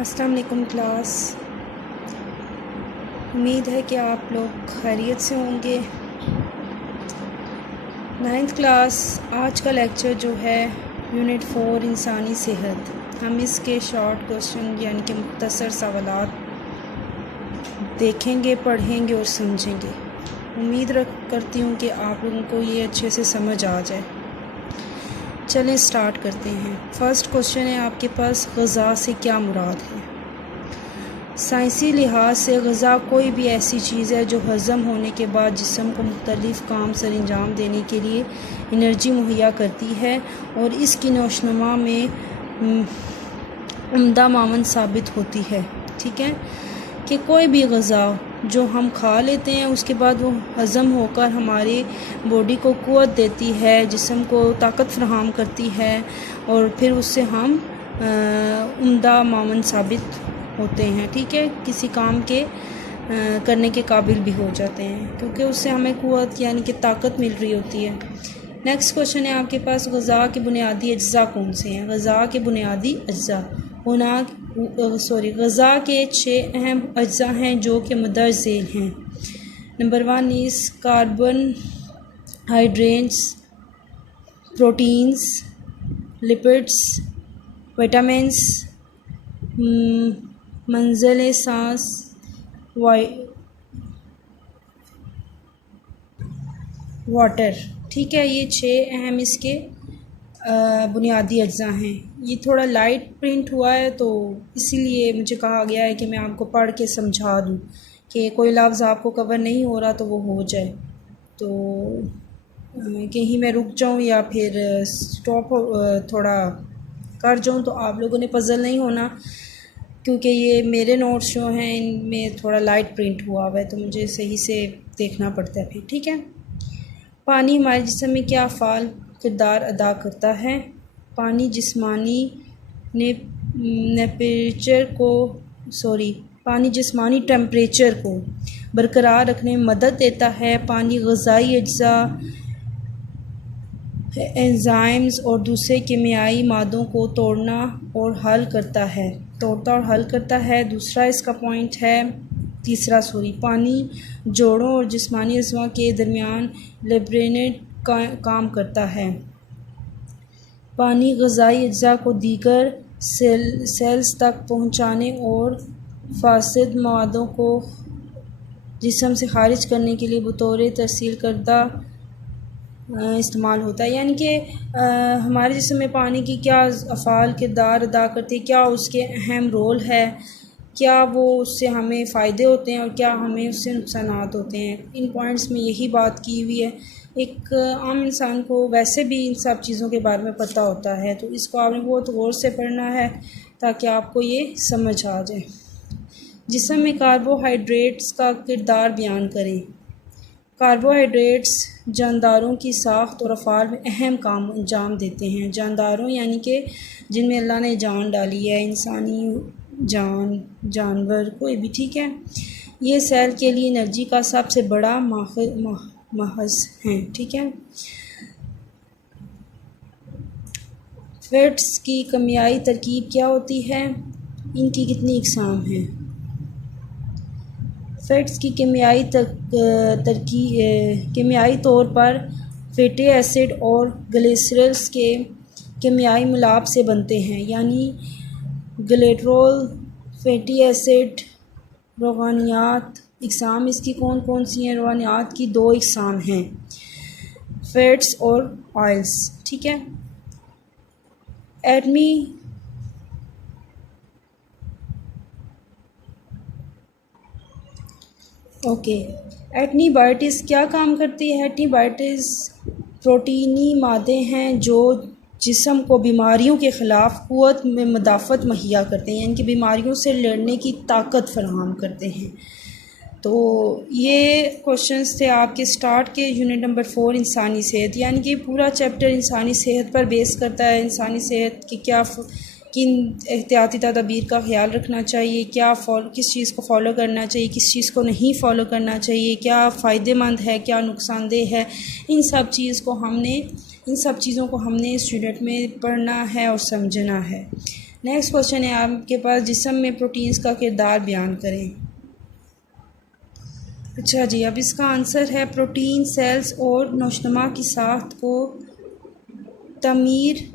अस्सलाम वालेकुम क्लास। उम्मीद है कि आप लोग खैरियत से होंगे। 9th क्लास आज का लेक्चर जो है यूनिट 4 इंसानी सेहत, हम इसके शॉर्ट क्वेश्चन यानी कि मुख्तसर सवालात देखेंगे, पढ़ेंगे और समझेंगे। उम्मीद करती हूँ कि आप लोगों को ये अच्छे से समझ आ जाए। चलें स्टार्ट करते हैं। फ़र्स्ट क्वेश्चन है आपके पास, ग़ज़ा से क्या मुराद है? साइंसी लिहाज से ग़ज़ा कोई भी ऐसी चीज़ है जो हज़म होने के बाद जिस्म को मुख्तलिफ़ काम सर अंजाम देने के लिए एनर्जी मुहैया करती है और इसकी नौशनुमा में उम्दा मावन साबित होती है। ठीक है कि कोई भी ग़ज़ा जो हम खा लेते हैं उसके बाद वो हज़म होकर हमारी बॉडी को क़ुव्वत देती है, जिस्म को ताकत फ़राहम करती है और फिर उससे हम उम्दा मावन साबित होते हैं। ठीक है, किसी काम के करने के काबिल भी हो जाते हैं क्योंकि उससे हमें क़ुव्वत यानी कि ताकत मिल रही होती है। नेक्स्ट क्वेश्चन है आपके पास, ग़ज़ा के बुनियादी अज्जा कौन से हैं? ग़ज़ा के बुनियादी अज्जा ग़ज़ा के 6 अहम अज्जा हैं जो कि मदर झेल हैं। Number 1 is carbohydrates, proteins, lipids, vitamins, मंज़िल सांस, वाटर। ठीक है, ये 6 अहम इसके बुनियादी अज्जा हैं। ये थोड़ा लाइट प्रिंट हुआ है तो इसीलिए मुझे कहा गया है कि मैं आपको पढ़ के समझा दूँ कि कोई लफ्ज़ आपको कवर नहीं हो रहा तो वो हो जाए, तो कहीं मैं रुक जाऊँ या फिर स्टॉप थोड़ा कर जाऊँ तो आप लोगों ने पज़ल नहीं होना, क्योंकि ये मेरे नोट्स जो हैं इनमें थोड़ा लाइट प्रिंट हुआ है तो मुझे सही से देखना पड़ता है फिर। ठीक है, पानी हमारे जिस्म में क्या फ़ाल किरदार अदा करता है? पानी जिस्मानी टेम्परेचर को बरकरार रखने में मदद देता है। पानी ग़ज़ाई अज्जा, एंजाइम्स और दूसरे कीमियाई मादों को तोड़ता और हल करता है। दूसरा इसका पॉइंट है, पानी जोड़ों और जिस्मानी अज़्ज़ा के दरमियान लिब्रेनेट काम करता है। पानी ग़ज़ाई अज्जा को दीगर सेल्स तक पहुँचाने और फासिद मवादों को जिस्म से खारिज करने के लिए बतौर तरसील करदा इस्तेमाल होता है। यानी कि हमारे जिस्म में पानी की क्या अफ़ाल किरदार अदा करती है, क्या उसके अहम रोल है, क्या वो उससे हमें फ़ायदे होते हैं और क्या हमें उससे नुकसानात होते हैं। इन पॉइंट्स में यही बात की हुई है। एक आम इंसान को वैसे भी इन सब चीज़ों के बारे में पता होता है, तो इसको आपने बहुत गौर से पढ़ना है ताकि आपको ये समझ आ जाए। जिस्म में कार्बोहाइड्रेट्स का किरदार बयान करें। कार्बोहाइड्रेट्स जानदारों की साख्त और अफ़ाल में अहम काम अंजाम देते हैं। जानदारों यानी कि जिनमें अल्लाह ने जान डाली है, इंसानी जान, जानवर, कोई भी। ठीक है, ये सेल के लिए एनर्जी का सबसे बड़ा महज़ हैं। ठीक है, फैट्स की कीमियाई तरकीब क्या होती है? इनकी कितनी इकसाम हैं? फैट्स की कीमियाई तौर पर फैटी एसिड और ग्लिसरॉल्स के कीमियाई मिलाप से बनते हैं, यानी ग्लिसरॉल, फैटी एसिड। रोगानियात इकसाम इसकी कौन कौन सी हैं? रोगानियात की 2 इकसाम हैं, फैट्स और ऑयल्स। ठीक है, एंटीबायोटिक्स क्या काम करती है? एंटीबायोटिक्स प्रोटीनी मादे हैं जो जिस्म को बीमारियों के ख़िलाफ़ क़ुव्वत में मदाफ़त मुहैया करते हैं, यानी कि बीमारियों से लड़ने की ताकत फ़राहम करते हैं। तो ये क्वेश्चंस थे आपके स्टार्ट के यूनिट नंबर 4 इंसानी सेहत, यानी कि पूरा चैप्टर इंसानी सेहत पर बेस करता है। इंसानी सेहत की किन एहतियाती तदाबीर का ख्याल रखना चाहिए, किस चीज़ को फ़ॉलो करना चाहिए, किस चीज़ को नहीं फ़ॉलो करना चाहिए, क्या फ़ायदेमंद है, क्या नुकसानदेह है। इन सब चीज़ों को हमने इस यूनिट में पढ़ना है और समझना है। नेक्स्ट क्वेश्चन है आपके पास, जिस्म में प्रोटीन्स का किरदार बयान करें। अच्छा जी, अब इसका आंसर है प्रोटीन सेल्स और नौशनुमा की साख्त को तमीर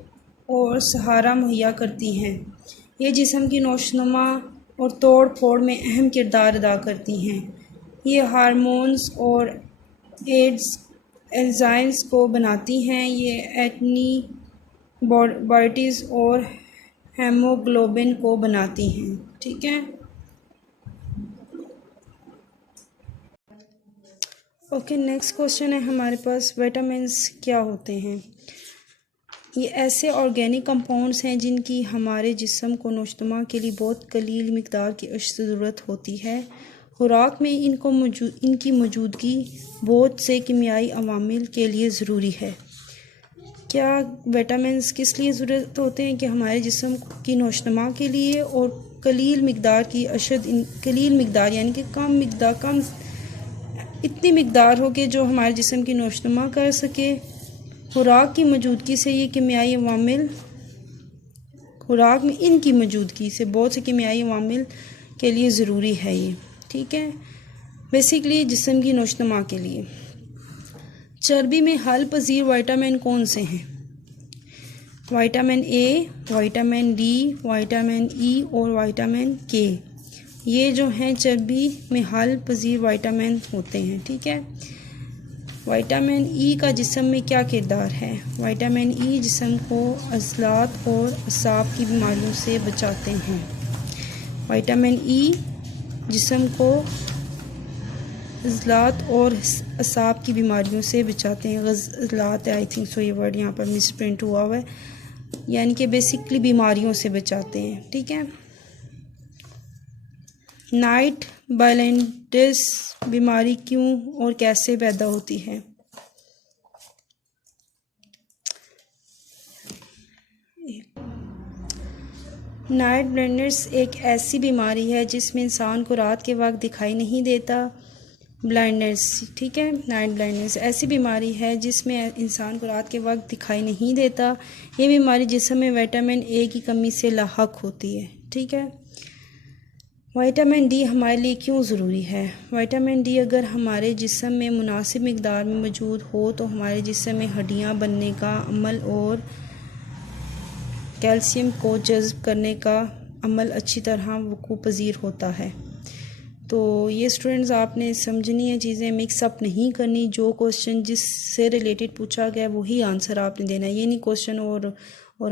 और सहारा मुहैया करती हैं। ये जिस्म की नौशनुमा और तोड़ फोड़ में अहम किरदार अदा करती हैं। ये हार्मोन्स और एंजाइम्स को बनाती हैं। ये एंटीबॉडीज़ और हेमोग्लोबिन को बनाती हैं। ठीक है, ओके। नेक्स्ट क्वेश्चन है हमारे पास, विटामिन्स क्या होते हैं। ये ऐसे ऑर्गेनिक कंपाउंड्स हैं जिनकी हमारे जिस्म को नौशनुमा के लिए बहुत कलील मिकदार की ज़रूरत होती है। खुराक में इनकी मौजूदगी बहुत से कीमियाई अवामिल के लिए ज़रूरी है। क्या विटामिन्स किस लिए ज़रूरत होते हैं कि हमारे जिस्म की नौशनुमा के लिए, और कलील मिकदार यानी कि कम इतनी मिकदार हो कि जो हमारे जिस्म की नौशनुमा कर सके। खुराक की मौजूदगी से ये कीमियाई अवामिल, खुराक में इनकी मौजूदगी से बहुत से कीमियाई अवामिल के लिए ज़रूरी है ये। ठीक है, बेसिकली जिस्म की नौशनुमा के लिए। चर्बी में हल पजीर विटामिन कौन से हैं? Vitamin A, vitamin D, vitamin E और विटामिन के। ये जो हैं चर्बी में हल पजीर विटामिन होते हैं। ठीक है, विटामिन ई का जिस्म में क्या किरदार है? विटामिन ई जिस्म को अज़लात और असाब की बीमारियों से बचाते हैं। विटामिन ई जिस्म को अज़लात और असाब की बीमारियों से बचाते हैं। अज़लात आई थिंक सो, ये वर्ड यहाँ पर मिसप्रिंट हुआ है, यानी कि बेसिकली बीमारियों से बचाते हैं। ठीक है, नाइट ब्लाइंडनेस बीमारी क्यों और कैसे पैदा होती है? नाइट ब्लाइंडनेस एक ऐसी बीमारी है जिसमें इंसान को रात के वक्त दिखाई नहीं देता। ब्लाइंडनेस, ठीक है, नाइट ब्लाइंडनेस ऐसी बीमारी है जिसमें इंसान को रात के वक्त दिखाई नहीं देता। ये बीमारी जिस्म में विटामिन ए की कमी से लाहक होती है। ठीक है, विटामिन डी हमारे लिए क्यों ज़रूरी है? विटामिन डी अगर हमारे जिस्म में मुनासिब मिकदार में मौजूद हो तो हमारे जिस्म में हड्डियां बनने का अमल और कैल्शियम को जज़्ब करने का अमल अच्छी तरह वक़ूअ पज़ीर होता है। तो ये स्टूडेंट्स आपने समझनी है, चीज़ें मिक्स अप नहीं करनी। जो क्वेश्चन जिससे रिलेटेड पूछा गया वही आंसर आपने देना है, ये नहीं क्वेश्चन और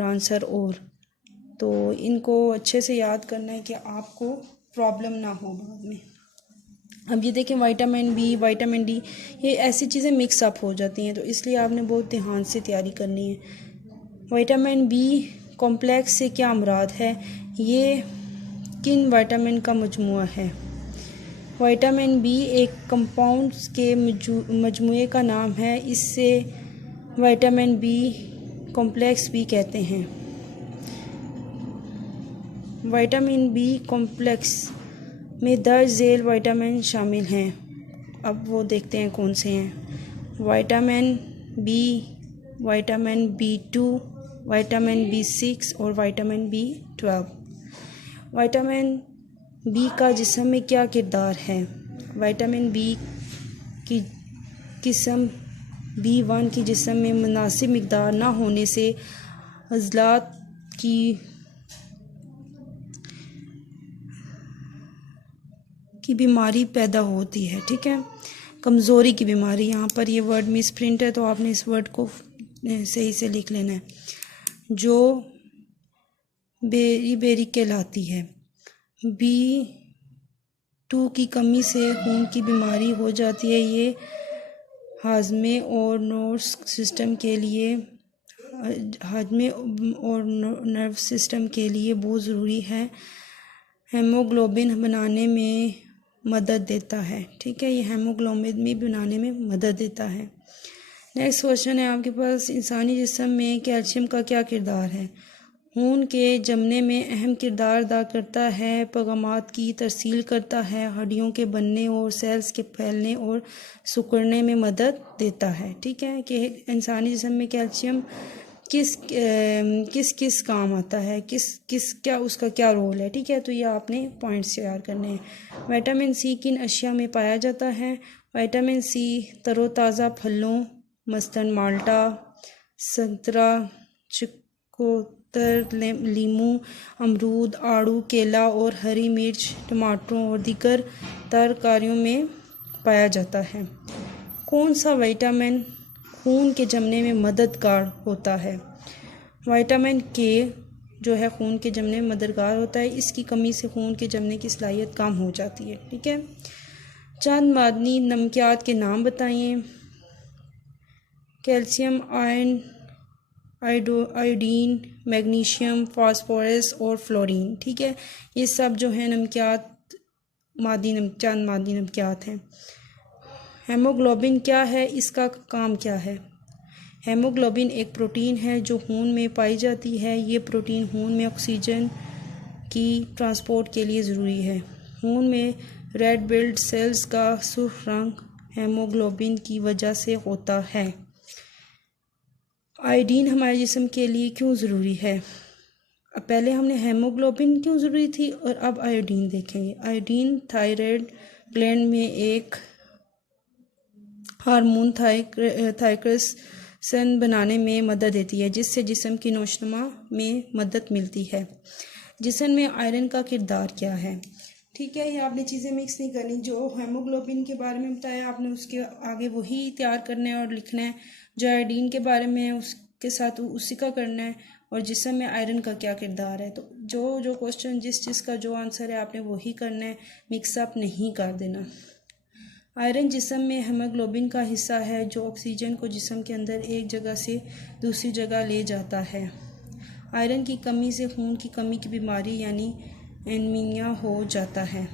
आंसर और। तो इनको अच्छे से याद करना है कि आपको प्रॉब्लम ना हो बाद में। अब ये देखें, विटामिन बी, विटामिन डी, ये ऐसी चीज़ें मिक्स अप हो जाती हैं, तो इसलिए आपने बहुत ध्यान से तैयारी करनी है। विटामिन बी कॉम्प्लेक्स से क्या मुराद है? ये किन विटामिन का मजमूआ है? विटामिन बी एक कंपाउंड्स के मजमूए का नाम है। इससे विटामिन बी कॉम्प्लेक्स भी कहते हैं। विटामिन बी कॉम्प्लेक्स में दर्ज झेल विटामिन शामिल हैं। अब वो देखते हैं कौन से हैं। Vitamin B, vitamin B2, vitamin B6 और विटामिन B12। विटामिन बी का जिस्म में क्या किरदार है? विटामिन बी की किस्म B1 की जिस्म में मुनासिब मिकदार ना होने से अज़लात की बीमारी पैदा होती है। ठीक है, कमज़ोरी की बीमारी। यहाँ पर ये वर्ड मिसप्रिंट है तो आपने इस वर्ड को सही से लिख लेना है। जो बेरी कहलाती है। B2 की कमी से खून की बीमारी हो जाती है। ये हाजमे और नर्वस सिस्टम के लिए नर्व सिस्टम के लिए बहुत ज़रूरी है। हेमोग्लोबिन बनाने में मदद देता है। ठीक है, ये हेमोग्लोबिन भी बनाने में मदद देता है। नेक्स्ट क्वेश्चन है आपके पास, इंसानी जिस्म में कैल्शियम का क्या किरदार है? खून के जमने में अहम किरदार अदा करता है। पैगामात की तरसील करता है। हड्डियों के बनने और सेल्स के फैलने और सिकुड़ने में मदद देता है। ठीक है, कि इंसानी जिस्म में कैल्शियम किस किस काम आता है, क्या उसका क्या रोल है। ठीक है, तो ये आपने पॉइंट्स तैयार करने हैं। विटामिन सी किन अशिया में पाया जाता है। विटामिन सी तरोताज़ा फलों मसलन माल्टा, संतरा, चकोतर, लीमू, अमरूद, आड़ू, केला और हरी मिर्च, टमाटरों और दीगर तरकारियों में पाया जाता है। कौन सा विटामिन खून के जमने में मददगार होता है। विटामिन के जो है खून के जमने में मददगार होता है। इसकी कमी से खून के जमने की सलाहियत कम हो जाती है। ठीक है, चंद मादनी नमकियात के नाम बताइए। Calcium, iron, iodine, magnesium, phosphorus और फ्लोरीन। ठीक है, ये सब जो है नमकियात चंद मादनी नमकियात हैं। हेमोग्लोबिन क्या है, इसका काम क्या है। हेमोग्लोबिन एक प्रोटीन है जो खून में पाई जाती है। ये प्रोटीन खून में ऑक्सीजन की ट्रांसपोर्ट के लिए ज़रूरी है। खून में रेड ब्लड सेल्स का सुर्ख रंग हेमोग्लोबिन की वजह से होता है। आयोडीन हमारे जिस्म के लिए क्यों ज़रूरी है। अब पहले हमने हेमोग्लोबिन क्यों ज़रूरी थी और अब आयोडीन देखेंगे। आयोडीन थायराइड ग्लैंड में एक हार्मोन थायरोक्सिन बनाने में मदद देती है, जिससे जिस्म की नोशनुमा में मदद मिलती है। जिस्म में आयरन का किरदार क्या है। ठीक है, ये आपने चीज़ें मिक्स नहीं करनी। जो हेमोग्लोबिन के बारे में बताया आपने उसके आगे वही तैयार करना है और लिखना है। जो आयोडीन के बारे में है उसके साथ उसी का करना है। और जिस्म में आयरन का क्या किरदार है। तो जो क्वेश्चन जिस का जो आंसर है आपने वही करना है, मिक्सअप नहीं कर देना। आयरन जिस्म में हेमोग्लोबिन का हिस्सा है जो ऑक्सीजन को जिस्म के अंदर एक जगह से दूसरी जगह ले जाता है। आयरन की कमी से खून की कमी की बीमारी यानी एनीमिया हो जाता है।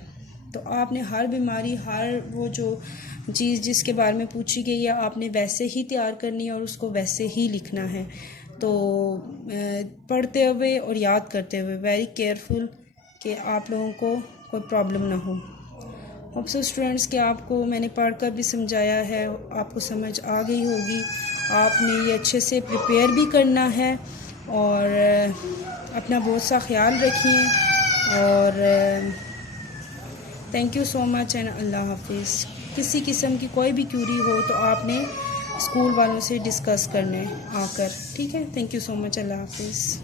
तो आपने हर बीमारी, हर वो जो चीज़ जिसके बारे में पूछी गई है आपने वैसे ही तैयार करनी है और उसको वैसे ही लिखना है। तो पढ़ते हुए और याद करते हुए वेरी केयरफुल कि आप लोगों को कोई प्रॉब्लम ना हो। होप सो स्टूडेंट्स कि आपको मैंने पढ़कर भी समझाया है, आपको समझ आ गई होगी। आपने ये अच्छे से प्रिपेयर भी करना है और अपना बहुत सा ख्याल रखिए और thank you so much and अल्लाह हाफिज़। किसी किस्म की कोई भी क्यूरी हो तो आपने स्कूल वालों से डिस्कस करना है आकर। ठीक है, थैंक यू सो मच, अल्लाह हाफिज़।